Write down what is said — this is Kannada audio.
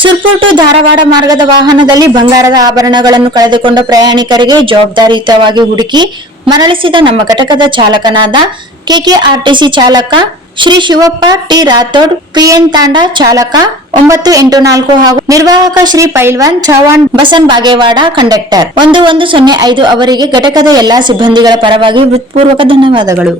ಸುರ್ಪುರ್ ಟು ಧಾರವಾಡ ಮಾರ್ಗದ ವಾಹನದಲ್ಲಿ ಬಂಗಾರದ ಆಭರಣಗಳನ್ನು ಕಳೆದುಕೊಂಡ ಪ್ರಯಾಣಿಕರಿಗೆ ಜವಾಬ್ದಾರಿಯುತವಾಗಿ ಹುಡುಕಿ ಮರಳಿಸಿದ ನಮ್ಮ ಘಟಕದ ಚಾಲಕನಾದ ಕೆಕೆಆರ್ಟಿಸಿ ಚಾಲಕ ಶ್ರೀ ಶಿವಪ್ಪ ಟಿ ರಾಥೋಡ್, ಪಿಎನ್ ತಾಂಡಾ ಚಾಲಕ 984 ಹಾಗೂ ನಿರ್ವಾಹಕ ಶ್ರೀ ಪೈಲ್ವಾನ್ ಚವಾಣ್ ಬಸನ್ ಬಾಗೇವಾಡ ಕಂಡಕ್ಟರ್ 1105 ಅವರಿಗೆ ಘಟಕದ ಎಲ್ಲಾ ಸಿಬ್ಬಂದಿಗಳ ಪರವಾಗಿ ಹೃತ್ಪೂರ್ವಕ ಧನ್ಯವಾದಗಳು.